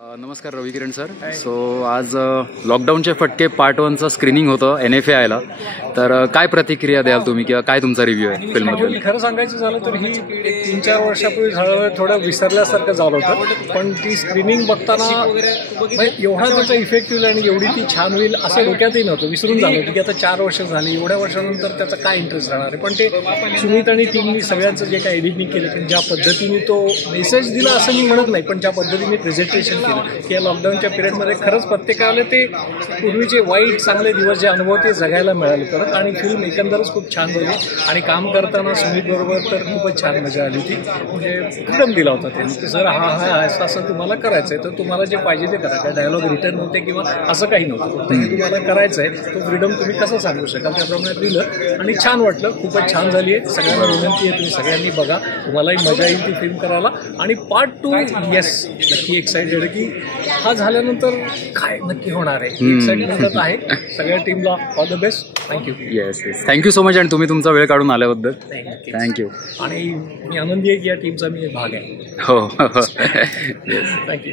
नमस्कार रवी किरण sir. So आज लॉकडाऊनचे फटके पार्ट 1चं स्क्रीनिंग होतं NFAIला. तर काय प्रतिक्रिया द्याल तुम्ही किंवा काय तुमचा रिव्ह्यू आहे फिल्मबद्दल? खरं सांगायचं झालं तर ही 3-4 वर्षापूर्वी झालं थोडं विसरल्यासारखं झालं होतं, पण ती स्क्रीनिंग बघताना एवढा त्याचा इफेक्ट होईल आणि एवढी ती छान होईल असं डोक्यातही नव्हतं. विसरून झालं होतं की आता 4 वर्ष झाली, एवढ्या वर्षानंतर त्याचा काय इंटरेस्ट राहणार आहे. पण ते सुमित आणि टीमनी सगळ्यांचं जे काय एडिटिंग केलं, पण ज्या पद्धतीने तो मेसेज दिला असं मी म्हणत नाही, पण ज्या पद्धतीने प्रेझेंटेशन केलं की या लॉकडाऊनच्या पिरियडमध्ये खरंच प्रत्येकाला ते पूर्वीचे वाईट चांगले दिवस जे अनुभव ते जगायला मिळाले परत. आणि फिल्म एकंदरच खूप छान झाली आणि काम करताना सुमित बरोबर तर खूपच छान मजा आली होती. म्हणजे फ्रीडम दिला होता त्यांनी की सर असं असं तुम्हाला करायचं आहे, तर तुम्हाला जे पाहिजे ते करा. काय डायलॉग रिटर्न होते किंवा असं काही नव्हतं, फक्त हे तुम्हाला करायचं आहे, तो फ्रीडम तुम्ही कसं सांगू शकाल त्याप्रमाणे दिलं आणि छान वाटलं. खूपच छान झाली आहे. सगळ्यांना विनंती आहे तुम्ही सगळ्यांनी बघा, तुम्हालाही मजा येईल ती फिल्म करायला. आणि पार्ट 2 येस नक्की एक्साइटेड की हा झाल्यानंतर काय नक्की होणार आहे. एक्साइटमेंट आहे. सगळ्या टीमला all the best. Thank you. Yes thank you so much. आणि तुम्ही तुमचा वेळ काढून आल्याबद्दल थँक्यू. आणि मी आनंदी आहे की या टीमचा मी भाग आहे. हो थँक्यू.